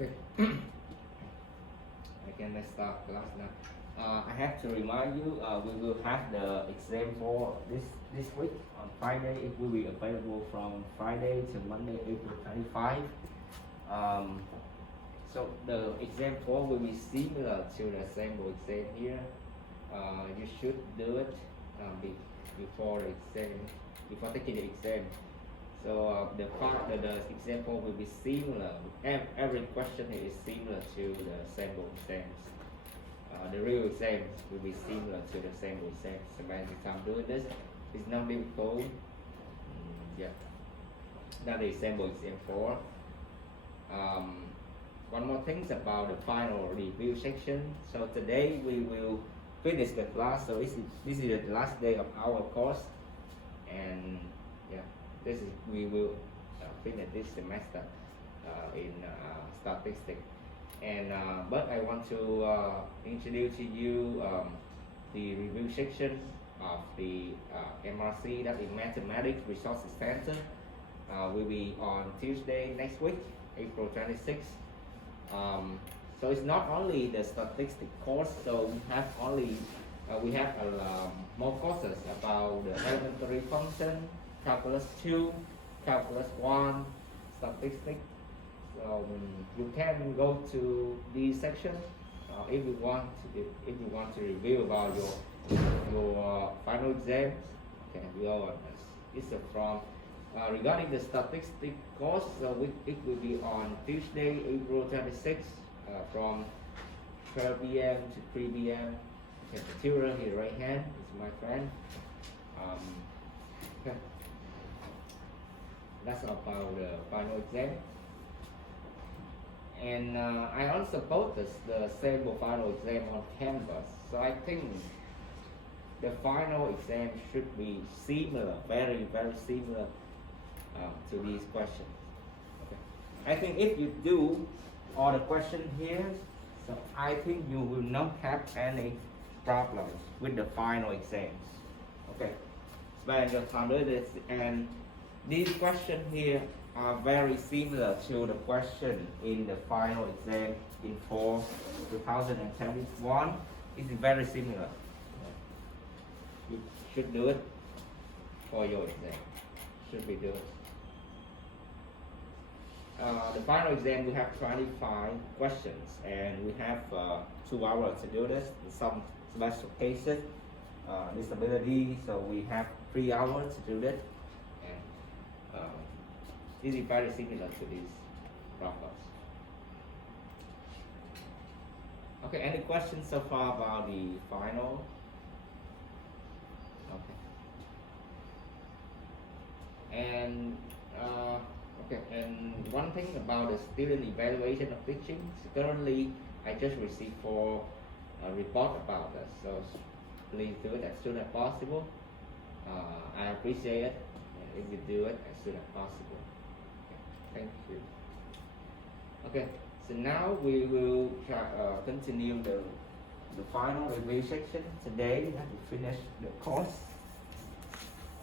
Okay. I can start class now. I have to remind you, we will have the exam for this week on Friday. It will be available from Friday to Monday, April 25. Um, so the exam 4 will be similar to the sample exam here. You should do it before the exam, before taking the exam. So the exam 4 will be similar. Every question is similar to the sample exams. The real exams will be similar to the sample exams. So by the time doing this, it's not difficult. Yeah. That is sample exam 4. One more thing about the final review section. So today we will finish the class. So this is the last day of our course, and yeah, we will finish this semester in statistics. And but I want to introduce to you the review section of the MRC, that is Mathematics Resources Center. Will be on Tuesday next week, April 26th. So it's not only the statistics course, so we have more courses about the elementary function, calculus 2, calculus 1, statistics. So you can go to these sections if you want to review about your final exams. Okay, we go on. It's from regarding the statistics course. So it will be on Tuesday, April 26th, from 12 p.m. to 3 p.m. Okay, the tutor here right hand is my friend. Okay. That's about the final exam. And I also posted the sample final exam on Canvas. So I think the final exam should be similar, very similar to these questions. Okay. I think if you do all the questions here, so I think you will not have any problems with the final exams. Okay. When you handle this, and these questions here are very similar to the question in the final exam in 2021. It's very similar. You should do it for your exam. Should be do it. The final exam we have 25 questions, and we have 2 hours to do this. In some special cases, disability, so we have 3 hours to do it. And this is very similar to these problems. Okay, any questions so far about the final? Okay. And okay, and one thing about the student evaluation of teaching. So currently, I just received 4 report about this. So please do it as soon as possible. I appreciate it if you do it as soon as possible. Thank you. Okay, so now we will try, continue the final review section today that we finish the course.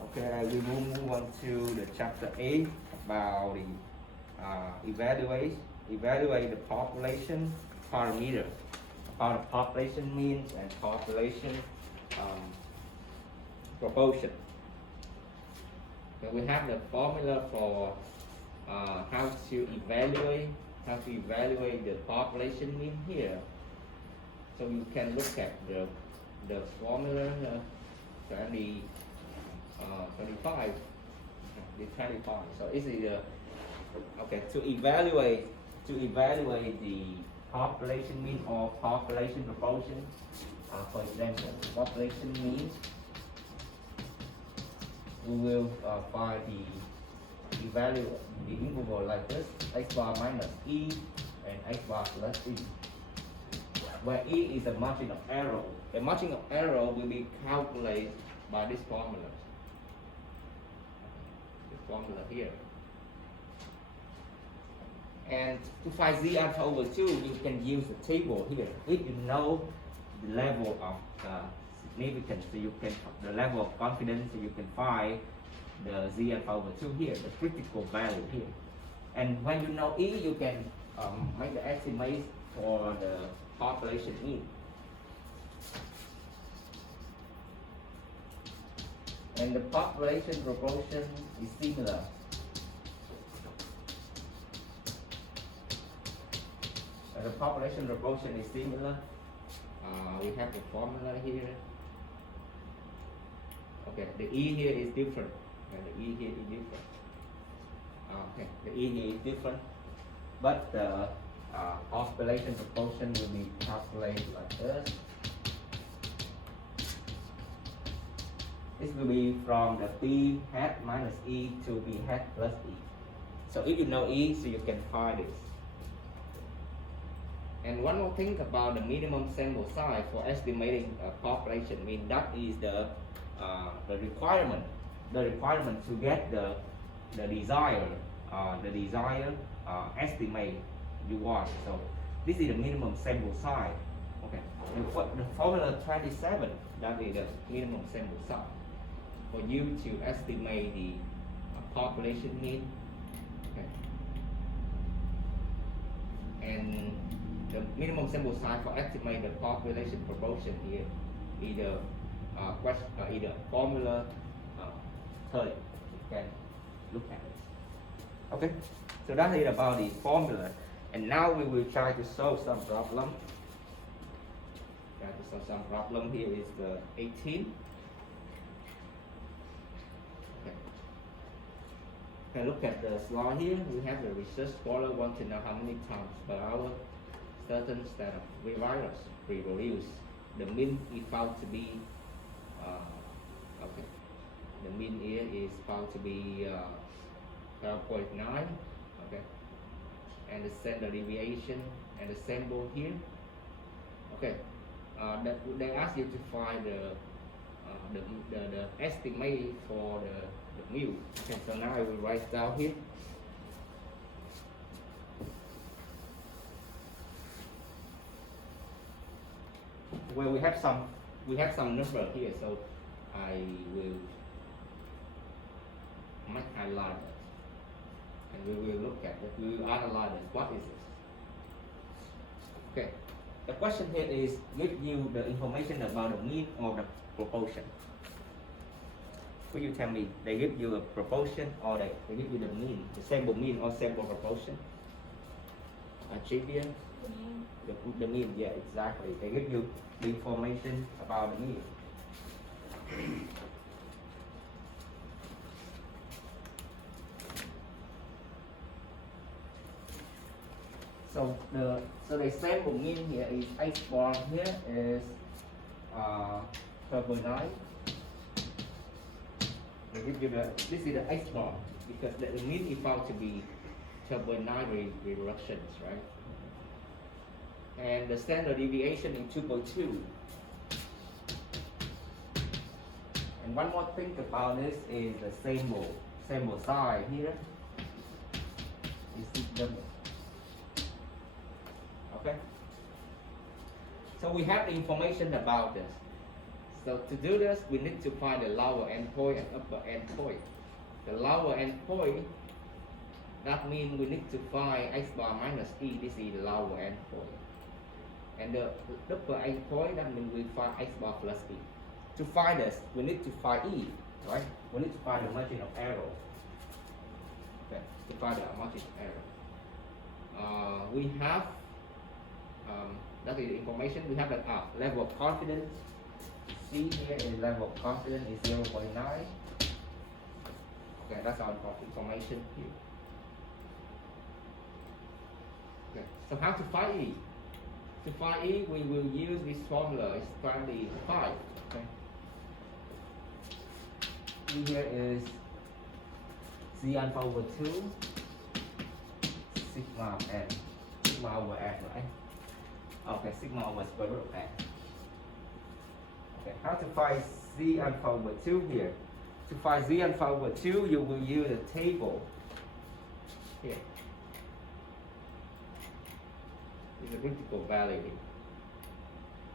Okay, we will move on to the chapter 8 about the evaluate the population parameter, about the population means and population proportion. So we have the formula for how to evaluate the population mean here. So you can look at the formula 25. So this is okay, to evaluate the population mean or population proportion. For example, population mean, we will find the interval like this: x bar minus e and x bar plus e, where e is the margin of error. The margin of error will be calculated by this formula. This formula here. And to find z alpha over 2, you can use the table here. If you know the level of significance, so you can the level of confidence, so you can find the z alpha over 2 here, the critical value here. And when you know e, you can make the estimate for the population mean. And the population proportion is similar. The population proportion is similar. We have the formula here. Okay, the E here is different. Okay, the E here is different. Okay, the E here is different. But the population proportion will be calculated like this. This will be from the P hat minus E to P hat plus E. So if you know E, so you can find this. And one more thing about the minimum sample size for estimating population mean, that is the requirement. The requirement to get the desired estimate you want. So this is the minimum sample size. Okay. The formula 27, that is the minimum sample size for you to estimate the population mean. Okay. And the minimum sample size for estimate the population proportion here, either formula 30. You can look at it. Okay, so that is about the formula, and now we will try to solve some problem. Try to solve some problem. Here is the 18. Okay, look at the slide here. We have the research scholar want to know how many times per hour certain set of virus reproduce. The mean is found to be okay. The mean here is found to be 12.9. Okay, and the standard deviation and the sample here. Okay, they ask you to find the estimate for the mu. Okay, so now I will write down here. Well, we have some number here, so I will make highlight it, and we will look at it. We will analyze it. What is this? Okay, the question here is give you the information about the mean or the proportion. Will you tell me they give you a proportion or they give you the mean, the sample mean or sample proportion? Trivia. The mean, yeah, exactly. They give you the information about the mean. So the sample mean here is H bar here is 12.9. They give you this is the H bar because the mean is found to be 12.9 reductions, right? And the standard deviation is 2.2. And one more thing about this is the sample size here is double. Okay. So we have the information about this. So to do this, we need to find the lower endpoint and upper endpoint. The lower endpoint, that means we need to find X bar minus E. This is the lower endpoint. And the upper endpoint, that means we find X bar plus E. To find this, we need to find E, right? We need to find the margin of error. Okay, to find the margin of error. We have, that is the information. We have the level of confidence. C here is level of confidence is 0.9. Okay, that's our information here. Okay, so how to find E? To find E, we will use this formula. It's 25. Okay. E here is C alpha over 2 sigma n, sigma over n, right? Okay, sigma over square root of n. Okay, how to find Z alpha over 2 here? To find Z alpha over 2, you will use a table here. Is a critical value.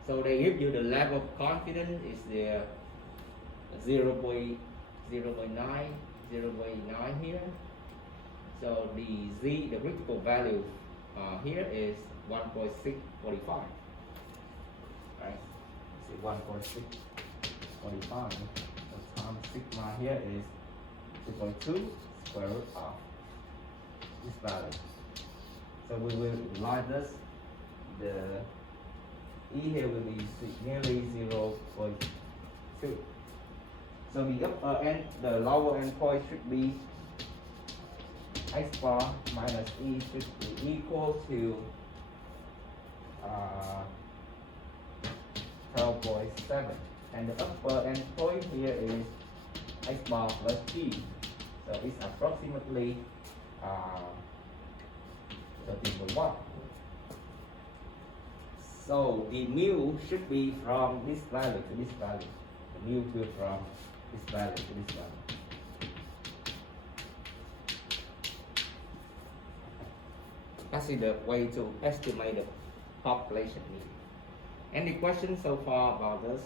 So they give you the level of confidence is the 0.9 here. So the critical value here is 1.645, right? See 1.645. So times sigma here is 2.2 square root of this value. So we will write this. The E here will be nearly 0.2. So the upper end, the lower end point should be x bar minus E should be equal to 12.7, and the upper end point here is x bar plus G, so it's approximately 13.1. So the mu should be from this value to this value. The mu will from this value to this value. That's the way to estimate the population need. Any questions so far about this?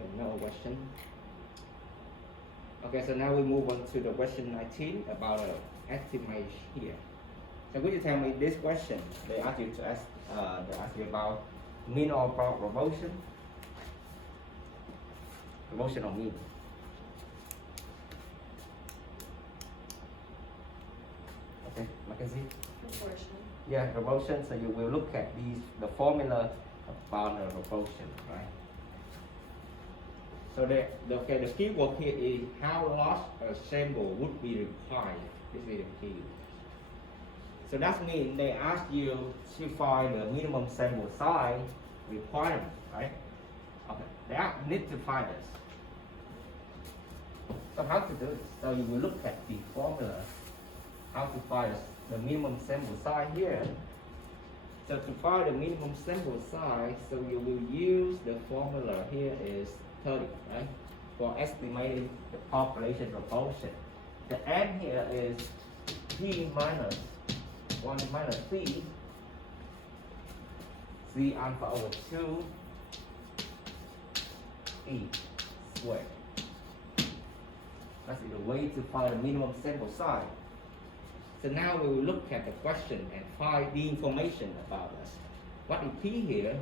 Okay, no question. Okay, so now we move on to the question 19 about estimate here. So would you tell me this question? They ask you to ask. They ask you about mean or promotion. Promotion or mean. Okay, Mackenzie. Proportion. Yeah, proportion. So you will look at the formula about the proportion, right? So the key word here is how large a sample would be required. This is the key. So that means they ask you to find the minimum sample size requirement, right? Okay, they need to find this. So how to do this? So you will look at the formula, how to find the minimum sample size here. So to find the minimum sample size, so you will use the formula here is 30, right? For estimating the population proportion. The n here is p minus 1 minus c alpha over 2 e squared. That's the way to find the minimum sample size. So now we will look at the question and find the information about us. What is p here?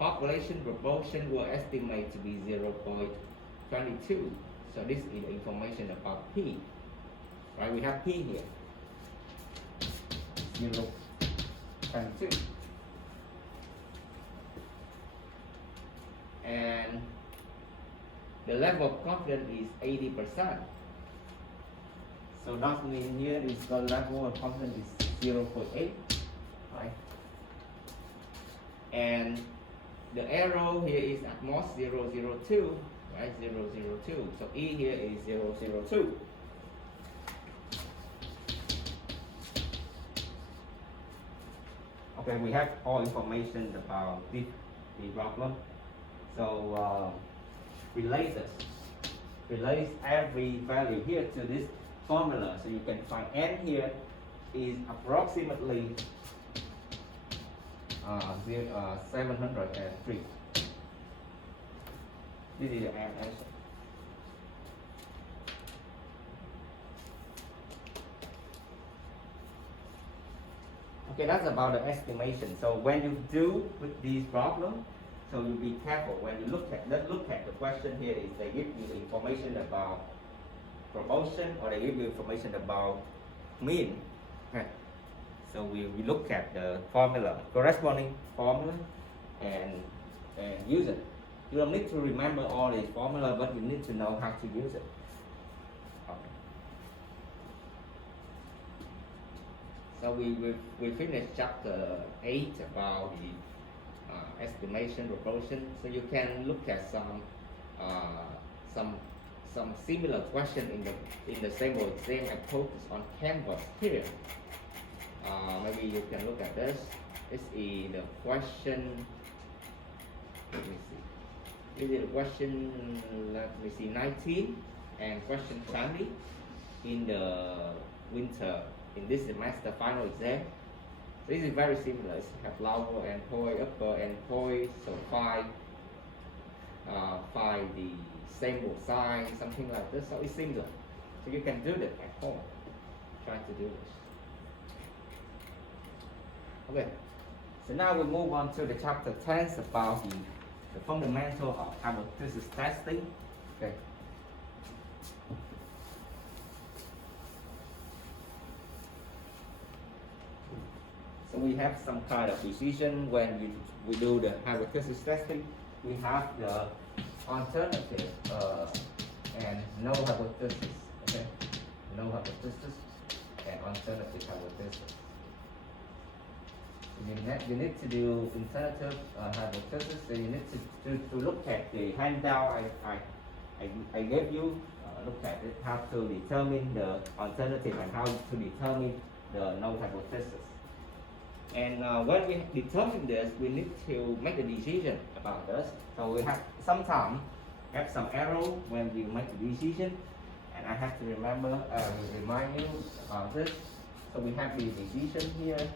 Population proportion will estimate to be 0.22. So this is the information about p. Right, we have p here. 0.22. And the level of confidence is 80%. So that means here is the level of confidence is 0.8, right? And the arrow here is at most 0.02, right? 0.02. So E here is 0.02. Okay, we have all information about the problem. So relate every value here to this formula. So you can find n here is approximately 703. This is the answer. Okay, that's about the estimation. So when you do with these problems, so you be careful when you look at the question here. Is they give you information about proportion or they give you information about mean. Okay. So we look at the formula, corresponding formula, and use it. You don't need to remember all these formula, but you need to know how to use it. Okay. So we finished chapter 8 about the estimation proportion. So you can look at some similar question in the same exam I posted on Canvas here. Maybe you can look at this. This is the question. Let me see. This is the question. Let me see. 19 and question 20 in the winter in this semester final exam. This is very similar. It have lower endpoint, upper endpoint. So find the sample size, something like this. So it's similar. So you can do that at home. Try to do this. Okay, so now we move on to the chapter 10 about the fundamental of hypothesis testing. Okay. So we have some kind of decision when we do the hypothesis testing. We have the alternative and no hypothesis. Okay, no hypothesis and alternative hypothesis. You need to do alternative hypothesis. So you need to look at the handout I gave you. Look at it, how to determine the alternative and how to determine the no hypothesis. And when we determine this, we need to make a decision about this. So we have sometimes have some error when we make a decision, and I have to remind you about this. So we have the decision here.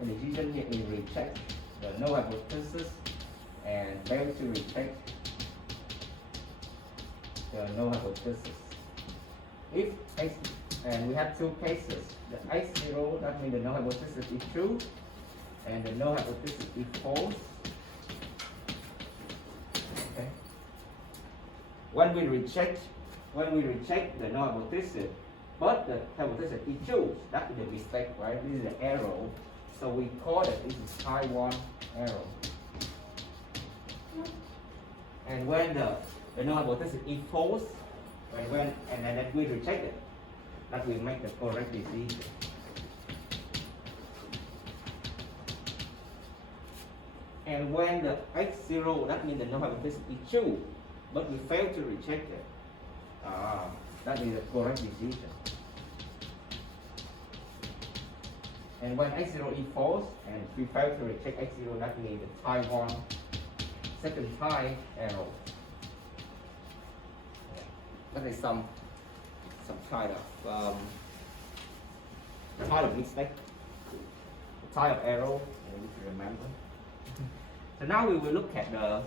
The decision here is reject the no hypothesis and fail to reject the no hypothesis. If x, and we have two cases, the x0, that means the no hypothesis is true, and the no hypothesis is false. Okay. When we reject the no hypothesis, but the hypothesis is true, that is the mistake, right? This is the error. So we call it, this is type 1 error. And when the no hypothesis is false, and then we reject it, that will make the correct decision. And when the x0, that means the no hypothesis is true, but we fail to reject it, that is the correct decision. And when x0 is false and we fail to reject x0, that means the type 1 second type error. That is some kind of mistake, type of error, and you can remember. So now we will look at the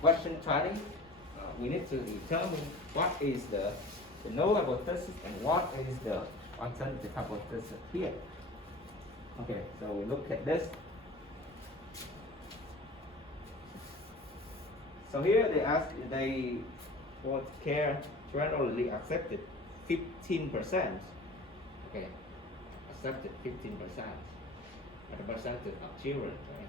question 20. We need to determine what is the no hypothesis and what is the alternative hypothesis here. Okay, so we look at this. So here they want care generally accepted 15%. Okay, accepted 15%. The percentage of children. Right?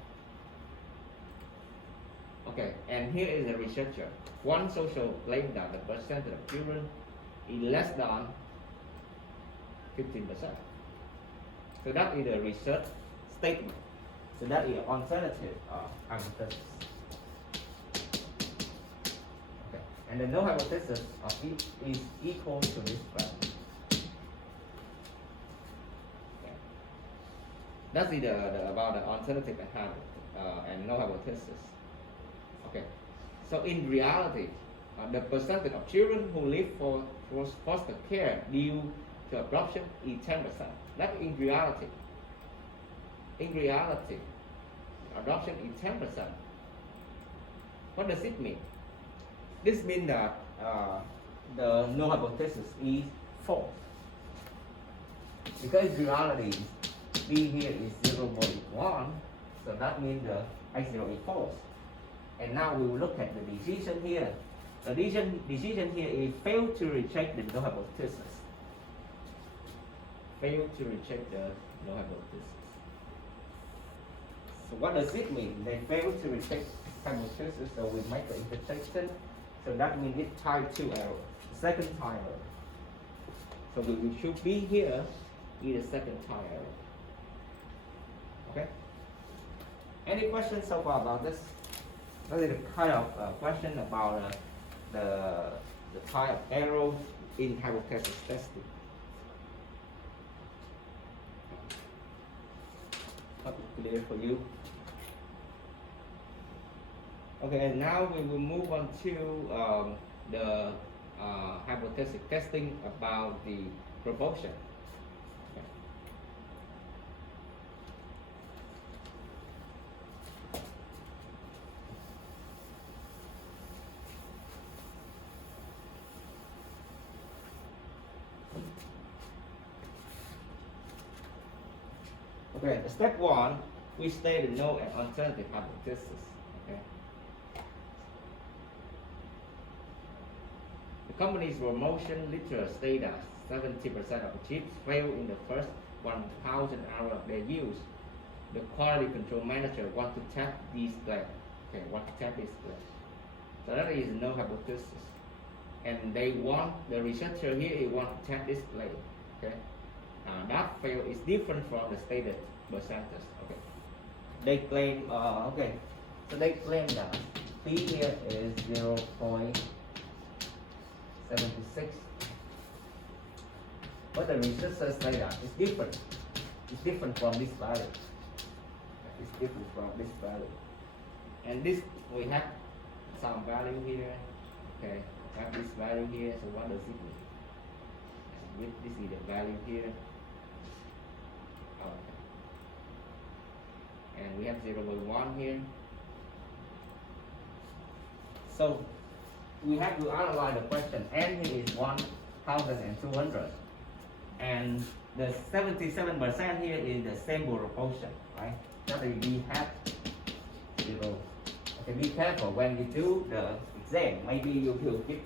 Okay, and here is the researcher. One social claim that the percentage of children is less than 15%. So that is a research statement. So that is an alternative hypothesis. Okay. And the no hypothesis of it is equal to this value. Okay. That's about the alternative and no hypothesis. Okay. So in reality, the percentage of children who live for foster care due to adoption is 10%. That's in reality. In reality, adoption is 10%. What does it mean? This means that the no hypothesis is false. Because in reality, B here is 0.1, so that means the x0 is false. And now we will look at the decision here. The decision here is fail to reject the no hypothesis. Fail to reject the no hypothesis. So what does it mean? They fail to reject hypothesis, so we make the intersection. So that means it's type 2 error, second type error. So we should be here is the second type error. Okay? Any questions so far about this? That is the kind of question about the type of error in hypothesis testing. Clear for you? Okay, and now we will move on to the hypothesis testing about the proportion. Okay. Okay, step one, we state the null and alternative hypothesis. Okay. The company's promotion literature states that 70% of chips fail in the first 1,000 hours of their use. The quality control manager wants to test these claims. Okay, want to test these claims. So that is no hypothesis. And they want, the researcher here, he wants to test this claim. Okay. That fail is different from the stated percentage. Okay. They claim, okay. So they claim that P here is 0.76. But the researchers say that it's different. It's different from this value. It's different from this value. And this, we have some value here. Okay, have this value here. So what does it mean? This is the value here. Okay. And we have 0.1 here. So we have to analyze the question. N here is 1,200. And the 77% here is the sample proportion, right? So we have 0. Okay, be careful when you do the exam. Maybe you will give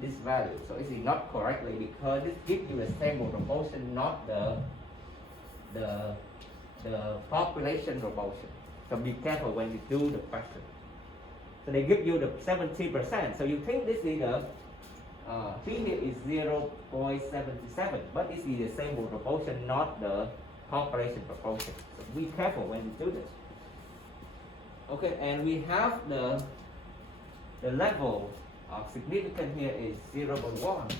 this value. So it is not correctly because this gives you the sample proportion, not the population proportion. So be careful when you do the question. So they give you the 70%. So you think this is the P here is 0.77, but this is the sample proportion, not the population proportion. So be careful when you do this. Okay, and we have the level of significance here is 0.1.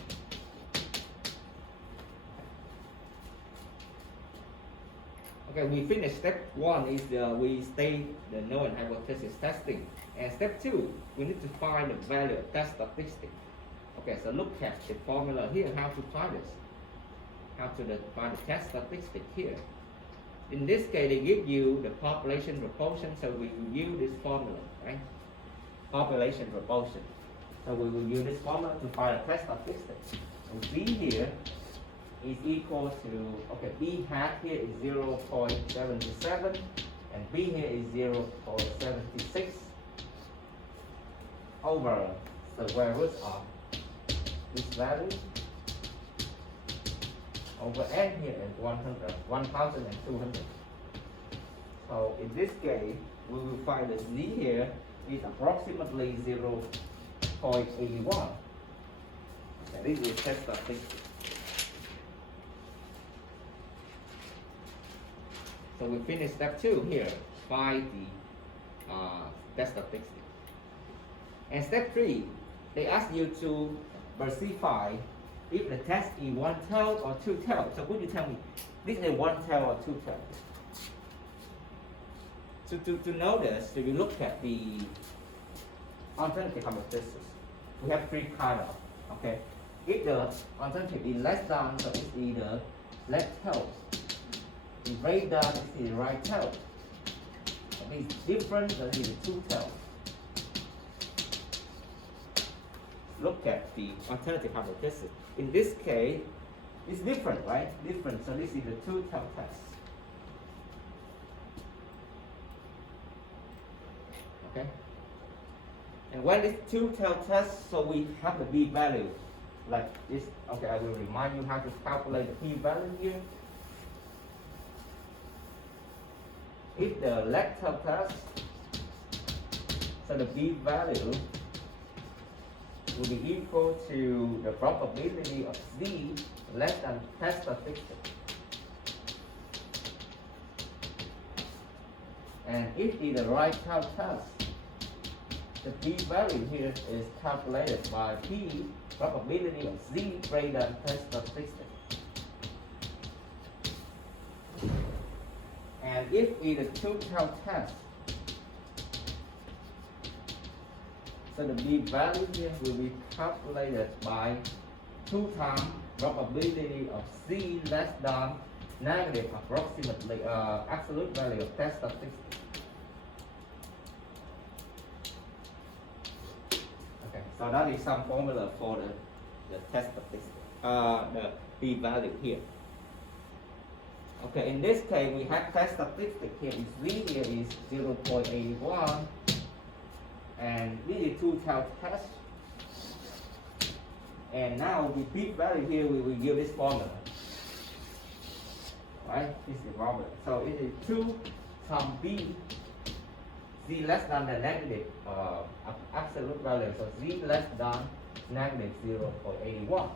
Okay, we finished step one is we state the null and hypothesis testing, and step two we need to find the value of test statistic. Okay, so look at the formula here, how to find this. How to find the test statistic here. In this case, they give you the population proportion, so we will use this formula, right? Population proportion. So we will use this formula to find the test statistic. So B here is equal to, okay, B hat here is 0.77, and B here is 0.76 over the square root of this value over n here is 1,200. So in this case, we will find that z here is approximately 0.81. Okay, this is test statistic. So we finish step two here, find the test statistic. And step three, they ask you to specify if the test is 1 tail or 2 tail. So would you tell me this is 1 tail or 2 tail? So to know this, so you look at the alternative hypothesis. We have three kind of, okay? If the alternative is less than, so it's either left tail. If greater than, it's the right tail. If it's different, so it's the 2 tail. Look at the alternative hypothesis. In this case, it's different, right? Different. So this is the 2 tail test. Okay. And when it's 2 tail test, so we have the p value like this. Okay, I will remind you how to calculate the p value here. If the left tail test, so the p value will be equal to the probability of z less than test statistic. And if it's the right tail test, the p value here is calculated by p probability of z greater than test statistic. And if it's a 2 tail test, so the p value here will be calculated by 2 times probability of z less than negative approximately absolute value of test statistic. Okay, so that is some formula for the test statistic, the p value here. Okay, in this case, we have test statistic here. Z here is 0.81, and this is two-tailed test. And now the big value here, we will give this formula. Right? This is the formula. So it is 2 times B, Z less than the negative absolute value. So Z less than negative 0.81.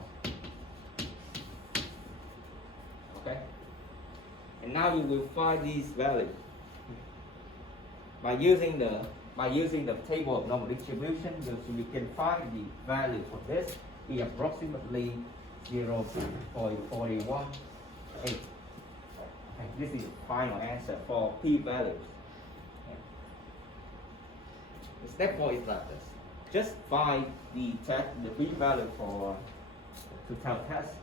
Okay? And now we will find these values by using the table of normal distribution. So we can find the value for this be approximately 0.418. Okay, this is the final answer for p-values. Okay. The step 4 is like this. Just find the p-value for the two-tailed test.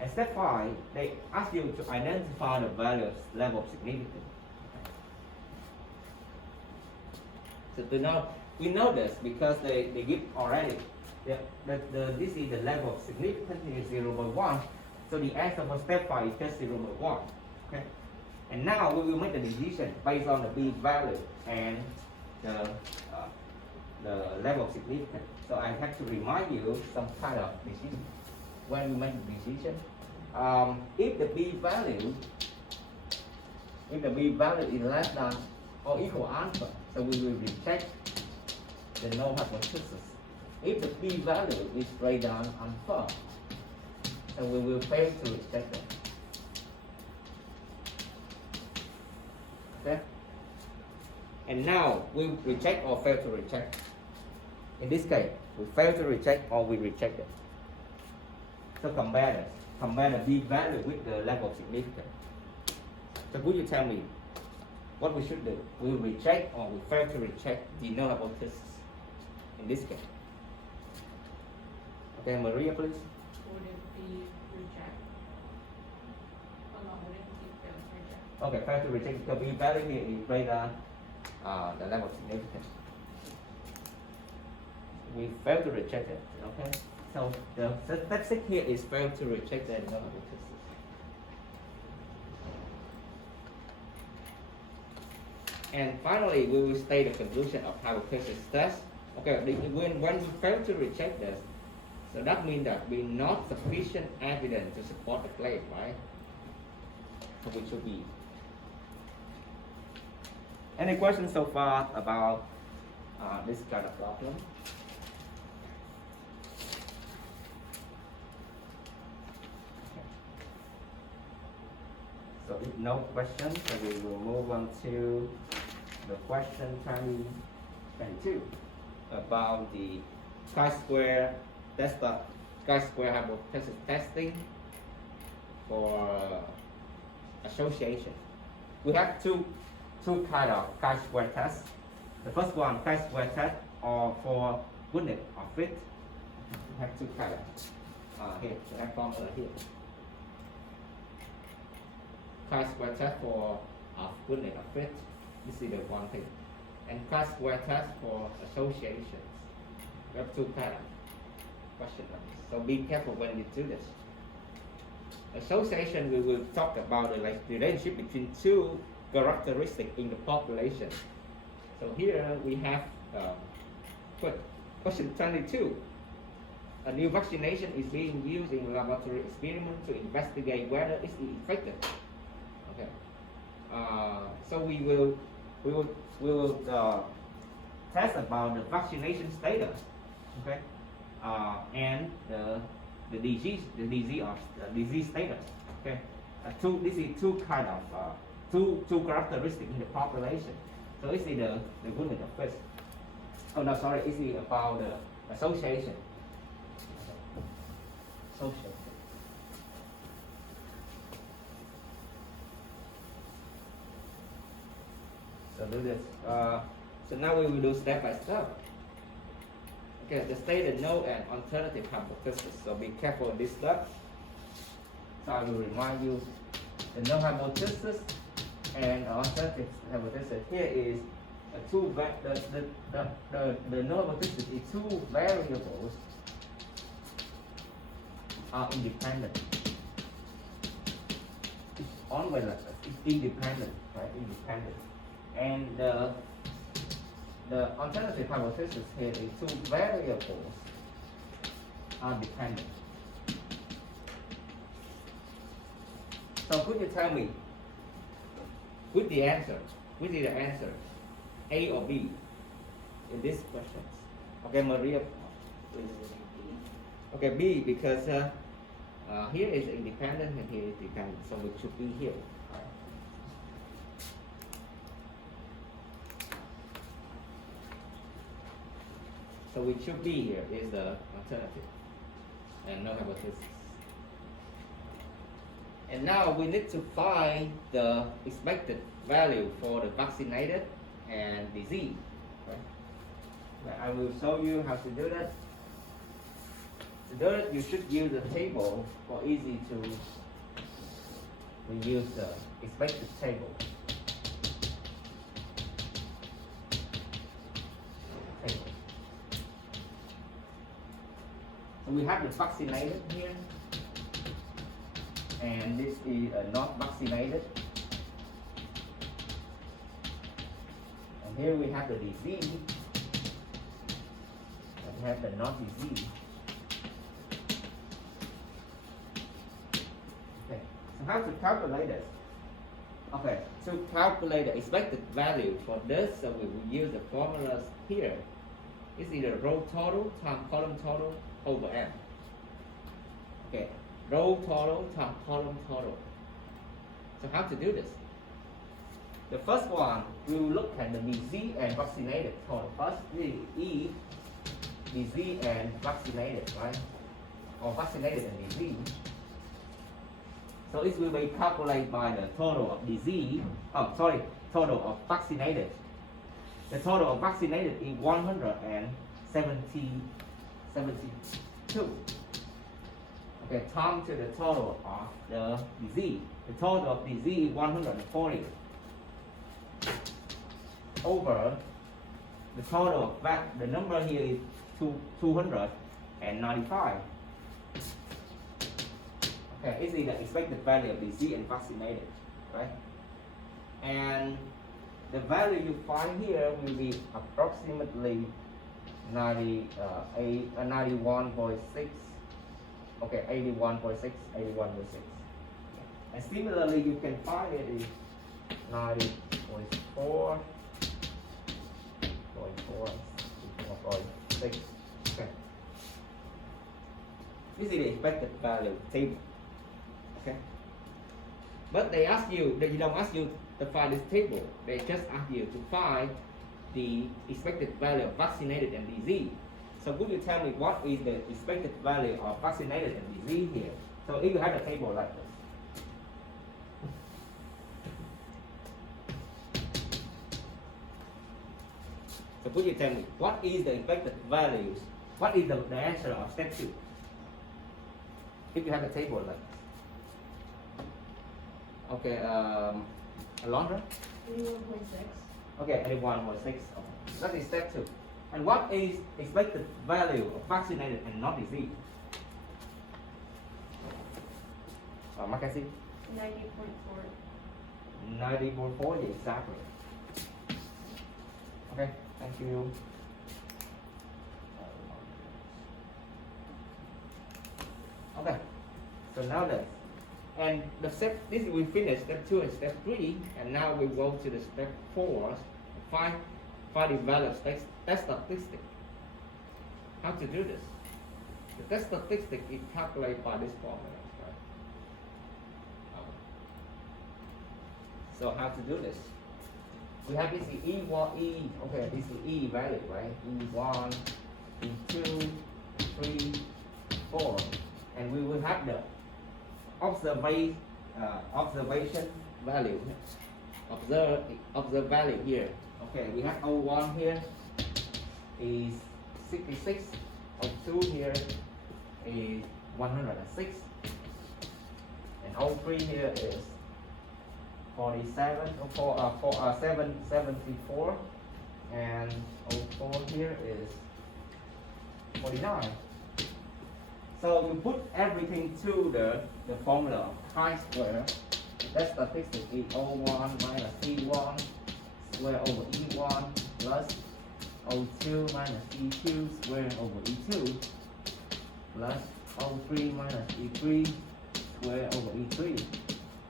And step 5, they ask you to identify the value of level of significance. So we know this because they give already. This is the level of significance is 0.1. So the answer for step 5 is just 0.1. Okay. And now we will make the decision based on the p-value and the level of significance. So I have to remind you some kind of decision. When we make the decision, if the p-value is less than or equal alpha, so we will reject the null hypothesis. If the p-value is greater than alpha, so we will fail to reject it. Okay? And now we reject or fail to reject. In this case, we fail to reject or we reject it. So compare this. Compare the p-value with the level of significance. So would you tell me what we should do? We reject or we fail to reject the null hypothesis in this case. Okay, Maria, please. Would it be reject? Or not, would it be fail to reject? Okay, fail to reject because p-value here is greater than the level of significance. We fail to reject it. Okay. So the statistic here is fail to reject the null hypothesis. And finally, we will state the conclusion of hypothesis test. Okay, when we fail to reject this, so that means that we not sufficient evidence to support the claim, right? So we should be. Any questions so far about this kind of problem? So if no questions, so we will move on to the question 22 about the chi-square chi-square hypothesis testing for association. We have two kind of chi-square tests. The first one, chi-square test, or for goodness of fit. We have two kinds. Here, we have formula here. Chi-square test for goodness of fit. This is the one thing. And chi-square test for associations. We have two kinds of questions. So be careful when you do this. Association, we will talk about the relationship between two characteristics in the population. So here we have question 22. A new vaccination is being used in laboratory experiment to investigate whether it's effective. Okay. So we will test about the vaccination status. Okay. And the disease status. Okay. This is two kind of two characteristics in the population. So this is the goodness of fit. Oh no, sorry. This is about the association. Association. So do this. So now we will do step by step. Okay, the state the null and alternative hypothesis. So be careful in this step. So I will remind you the null hypothesis and alternative hypothesis. Here is the null hypothesis is two variables are independent. always like this. It's independent, right? Independent. And the alternative hypothesis here is two variables are dependent. So could you tell me which the answer? Which is the answer? A or B in this question? Okay, Maria, please. Okay, B, because here is independent and here is dependent, so it should be here. Right. So it should be here is the alternative and no hypothesis. And now we need to find the expected value for the vaccinated and disease. Right? I will show you how to do that. To do it, you should use the table for easy to use the expected table. So we have the vaccinated here, and this is not vaccinated. And here we have the disease, and we have the not disease. Okay, so how to calculate this? Okay, to calculate the expected value for this, so we will use the formulas here. It's either row total times column total over M. Okay, row total times column total. So how to do this? The first one, we will look at the disease and vaccinated total. First, E, disease and vaccinated, right? Or vaccinated and disease. So it will be calculated by the total of disease, total of vaccinated. The total of vaccinated is 172. Okay, time to the total of the disease. The total of disease is 140 over the total of the number here is 295. Okay, this is the expected value of disease and vaccinated, right? And the value you find here will be approximately 91.6. Okay, 81.6, 81.6. And similarly, you can find it is 90.4, 0.6. Okay. This is the expected value table. Okay. But they ask you, they don't ask you to find this table. They just ask you to find the expected value of vaccinated and disease. So could you tell me what is the expected value of vaccinated and disease here? So if you have a table like this. So could you tell me what is the expected values? What is the answer of step 2? If you have a table like this. Okay, Alondra? 81.6. Okay, 81.6. Okay. That is step 2. And what is expected value of vaccinated and not disease? Mackenzie? 90.4. 90.4, exactly. Okay, thank you. Okay, so now that, and the step, this we finished step 2 and step 3, and now we go to the step 4, find the value of test statistic. How to do this? The test statistic is calculated by this formula, right? So how to do this? We have this E1, okay, this is E value, right? E1, E2, 3, 4. And we will have the observation value. Observe value here. Okay, we have O1 here is 66. O2 here is 106. And O3 here is 47, 774. And O4 here is 49. So you put everything to the formula chi square That statistic is O1 minus E1 square over E1 plus O2 minus E2 square over E2 plus O3 minus E3 square over E3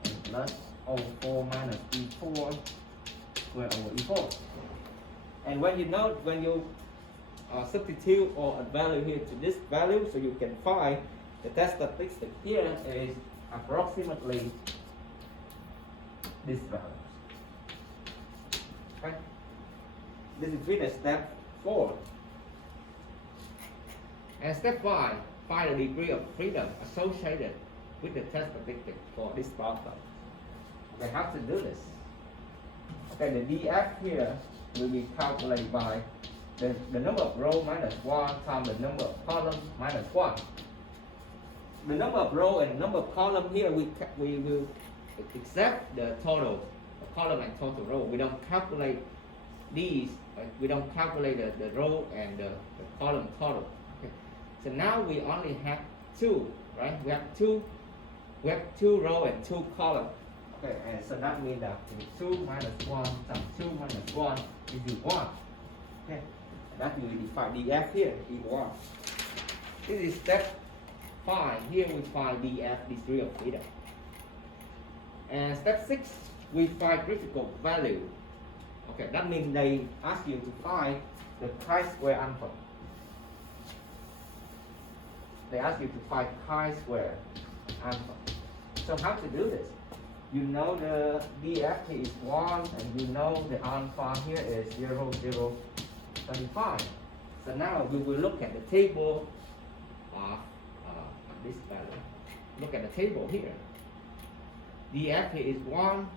and plus O4 minus E4 square over E4. And when you substitute or add value here to this value, so you can find the test statistic here is approximately this value. Okay? This is with step 4. And step 5, find the degree of freedom associated with the test statistic for this problem. Okay, how to do this? Okay, the DF here will be calculated by the number of row minus 1 times the number of column minus 1. The number of row and number of column here we will accept the total column and total row. We don't calculate these. We don't calculate the row and the column total. Okay. So now we only have 2, right? We have two row and 2 column. Okay, and so that means that 2 minus 1 times 2 minus 1 is 1. Okay, and that will define DF here is 1. This is step 5. Here we find DF, degree of freedom. And step 6, we find critical value. Okay, that means they ask you to find the chi-square alpha. They ask you to find chi-square alpha. So how to do this? You know the DF is 1 and you know the alpha here is 0, 0, 25. So now we will look at the table of this value. Look at the table here. DF here is 1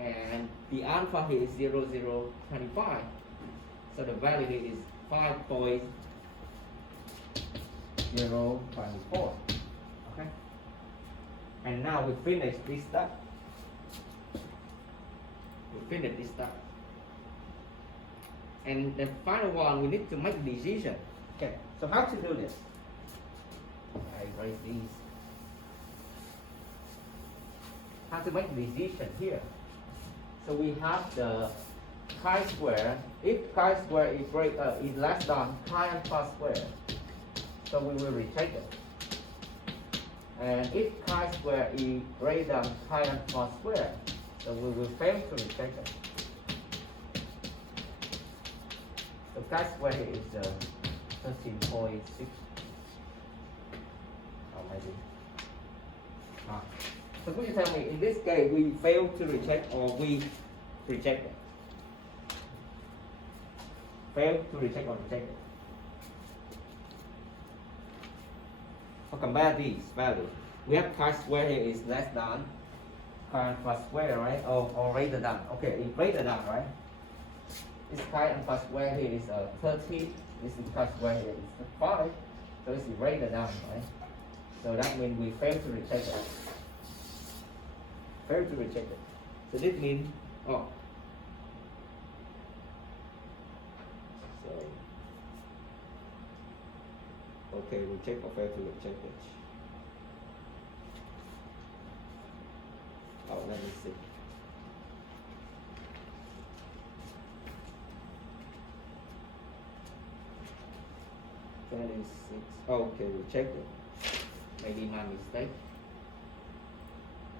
and the alpha here is 0, 0, 25. So the value here is 5.024. Okay. And now we finish this step. We finish this step. And the final one, we need to make a decision. Okay, so how to do this? I write these. How to make a decision here? So we have the chi-square. If chi-square is less than chi-alpha square, so we will reject it. And if chi-square is greater than chi-alpha square, so we will fail to reject it. The chi-square is 13.6. Oh, maybe. So could you tell me, in this case, we fail to reject or we reject it? Fail to reject or reject it? So compare these values. We have chi-square here is less than chi-alpha square, right? Or greater than. Okay, it's greater than, right? This chi-alpha square here is 30. This chi-square here is 5. So this is greater than, right? So that means we fail to reject it. Fail to reject it. So this means, so okay, reject or fail to reject it. Oh, let me see. Okay, reject it. Maybe my mistake.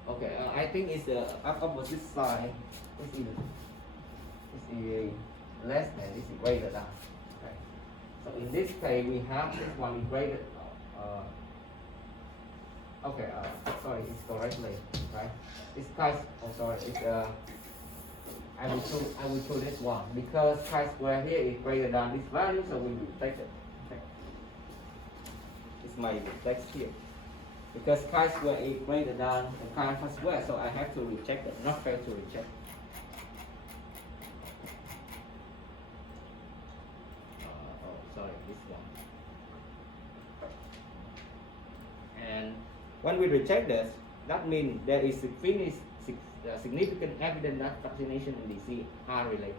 Okay, I think it's the opposite sign. This is less than, this is greater than. Okay. So in this case, we have this one is greater. Okay, sorry, it's correctly, right? It's sorry, it's I will choose this one because chi-square here is greater than this value, so we will take it. Okay. It's my mistake here. Because chi-square is greater than the chi-alpha square, so I have to reject it, not fail to reject. Sorry, this one. And when we reject this, that means there is significant evidence that fractionation and disease are related.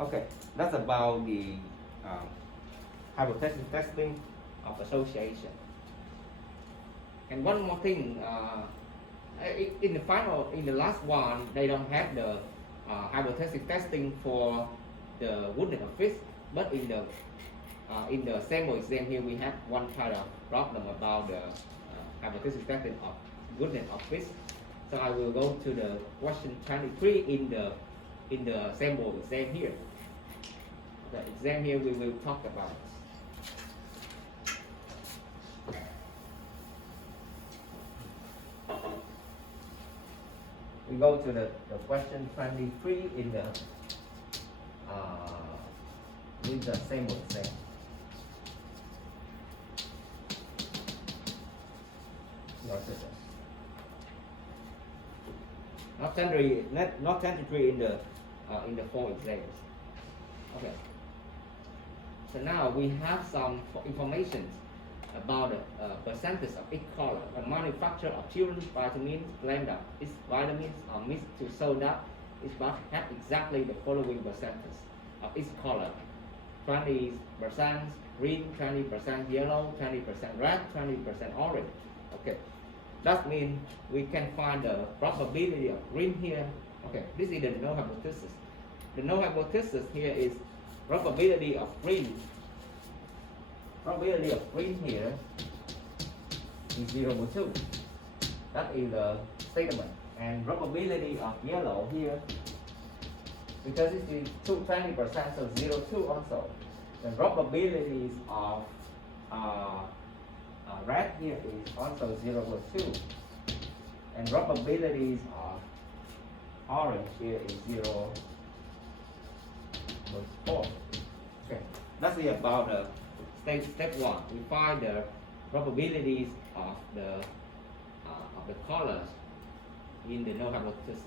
Okay, that's about the hypothesis testing of association. And one more thing, in the final, in the last one, they don't have the hypothesis testing for the woodness of fish, but in the sample exam here, we have one kind of problem about the hypothesis testing of woodness of fish. So I will go to the question 23 in the sample exam here. The exam here we will talk about. We go to the question 23 in the sample exam. Not 23 in the 4 exams. Okay. So now we have some information about the percentage of each color. The manufacture of children's vitamins blend up its vitamins are mixed to so that it must have exactly the following percentage of each color: 20% green, 20% yellow, 20% red, 20% orange. Okay, that means we can find the probability of green here. Okay, this is the null hypothesis. The null hypothesis here is probability of green. Probability of green here is 0.2. That is the statement. And probability of yellow here, because it is 20%, so 0.2 also. The probabilities of red here is also 0.2. And probabilities of orange here is 0.4. Okay, that's it about the step 1. We find the probabilities of the colors in the null hypothesis.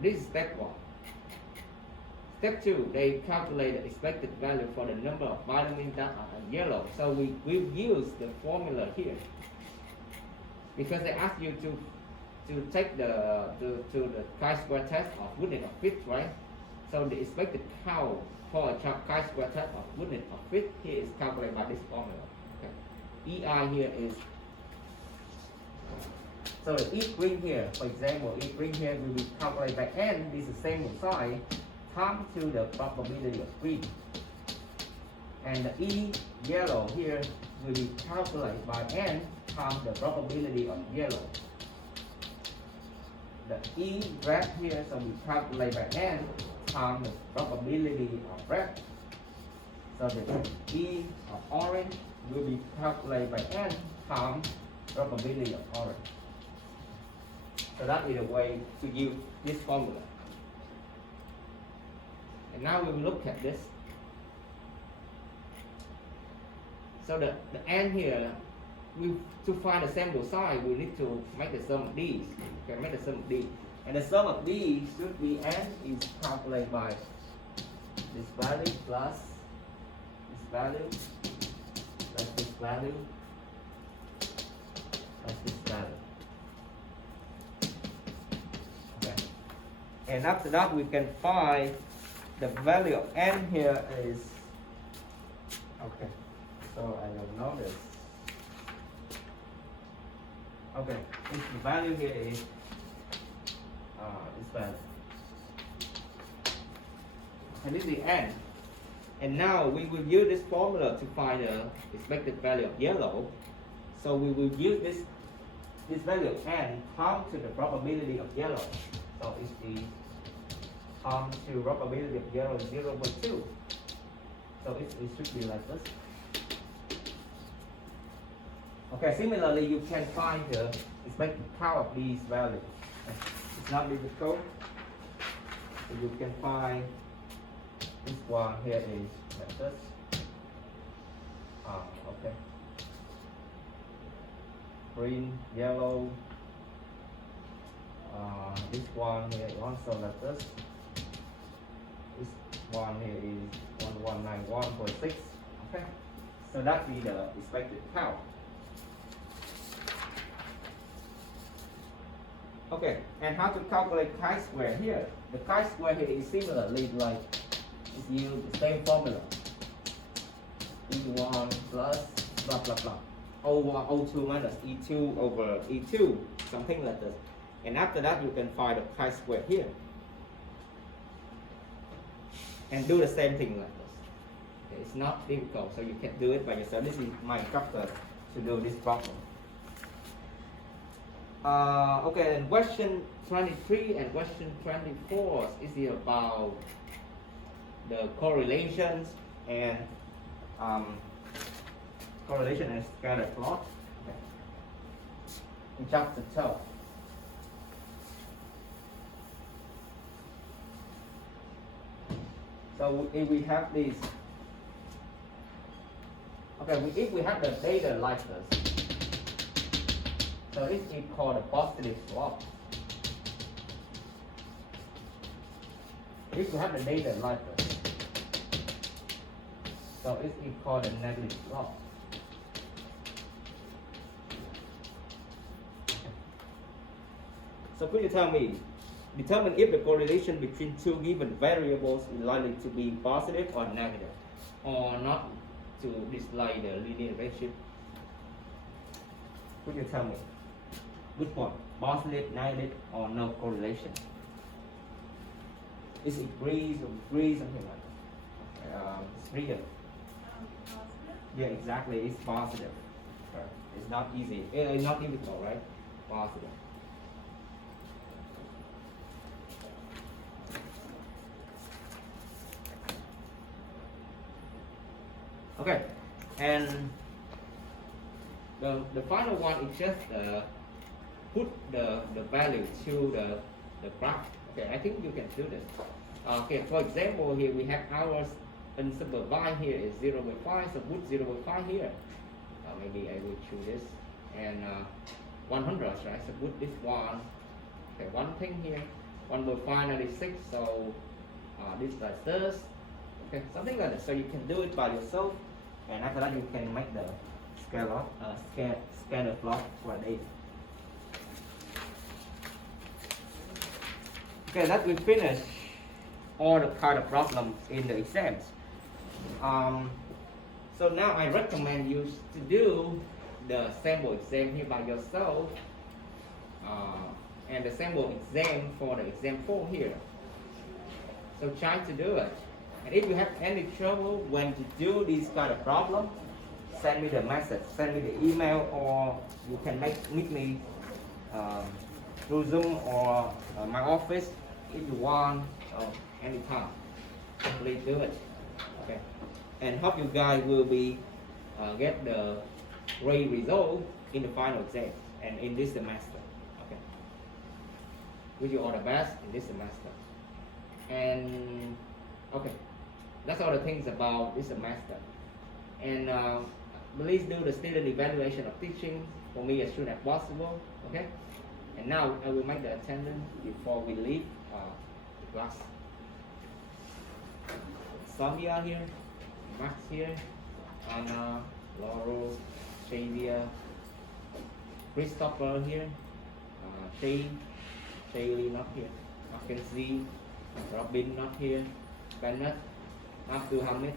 This is step 1. Step 2, they calculate the expected value for the number of vitamins that are yellow. So we will use the formula here, because they ask you to take the chi-square test of woodness of fish, right? So the expected count for a chi-square test of woodness of fish here is calculated by this formula. Okay. EI here is, so the E green here, for example, E green here will be calculated by N, this is the same size, times to the probability of green. And the E yellow here will be calculated by N times the probability of yellow. The E red here, so we calculate by N times the probability of red. So the E of orange will be calculated by N times probability of orange. So that is the way to use this formula. And now we will look at this. So the N here, to find the sample size, we need to make the sum of these. Okay, make the sum of these. And the sum of these should be N is calculated by this value plus this value plus this value plus this value. Okay. And after that, we can find the value of N here is, okay, so I don't know this. Okay, if the value here is this value. And this is the N. And now we will use this formula to find the expected value of yellow. So we will use this value of N times to the probability of yellow. So it's the to probability of yellow is 0.2. So it should be like this. Okay, similarly, you can find the expected count of these values. It's not difficult. So you can find this one here is like this. Okay. Green, yellow. This one here also like this. This one here is 1191.6. Okay. So that is the expected count. Okay, and how to calculate chi-square here? The chi-square here is similarly like it's used the same formula. E1 plus blah blah blah. over O2 minus E2 over E2, something like this. And after that, you can find the chi-square here. And do the same thing like this. Okay, it's not difficult, so you can do it by yourself. This is my instructor to do this problem. Okay, and question 23 and question 24 is about the correlations and scatter plot. Okay. In chapter 12. So if we have these, okay, if we have the data like this, so this is called a positive slope. If we have the data like this, so it's called a negative slope. So could you tell me, determine if the correlation between two given variables is likely to be positive or negative, or not to display the linear relationship? Could you tell me which one, positive, negative, or no correlation? Is it agree, something like that? It's real. Yeah, exactly. It's positive. Right. It's not easy. It's not difficult, right? Positive. Okay, and the final one is just put the value to the graph. Okay, I think you can do this. Okay, for example, here we have ours unsupervised here is 0.5, so put 0.5 here. Maybe I will choose this, and 100, right? So put this one. Okay, one thing here, 1.596. So this like this. Okay, something like that. So you can do it by yourself, and after that you can make the scatter plot for data. Okay, that we finish all the kind of problems in the exams. So now I recommend you to do the sample exam here by yourself, and the sample exam for the exam 4 here. So try to do it. And if you have any trouble when to do this kind of problem, send me the message, send me the email, or you can meet me through Zoom or my office if you want, anytime. Please do it. Okay. And hope you guys will be get the great result in the final exam and in this semester. Okay. Wish you all the best in this semester. And okay, that's all the things about this semester. And please do the student evaluation of teaching for me as soon as possible. Okay. And now I will make the attendance before we leave the class. Sonia here, Max here, Anna, Laurel, Xavier, Christopher here, Shaylee not here, Mackenzie, Robin not here, Bennett, Abdul Hamid,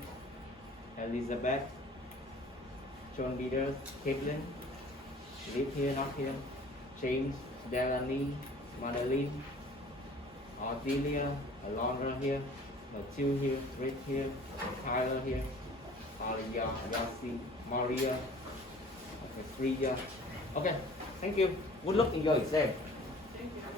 Elizabeth, John Peters, Caitlin, Liv here not here, James, Delaney, Madeline, Ardelia, Alondra here, Matilda here, Rick here, Tyler here, Alia, Yassi, Maria, okay, Priya. Okay, thank you. Good luck in your exam. Thank you.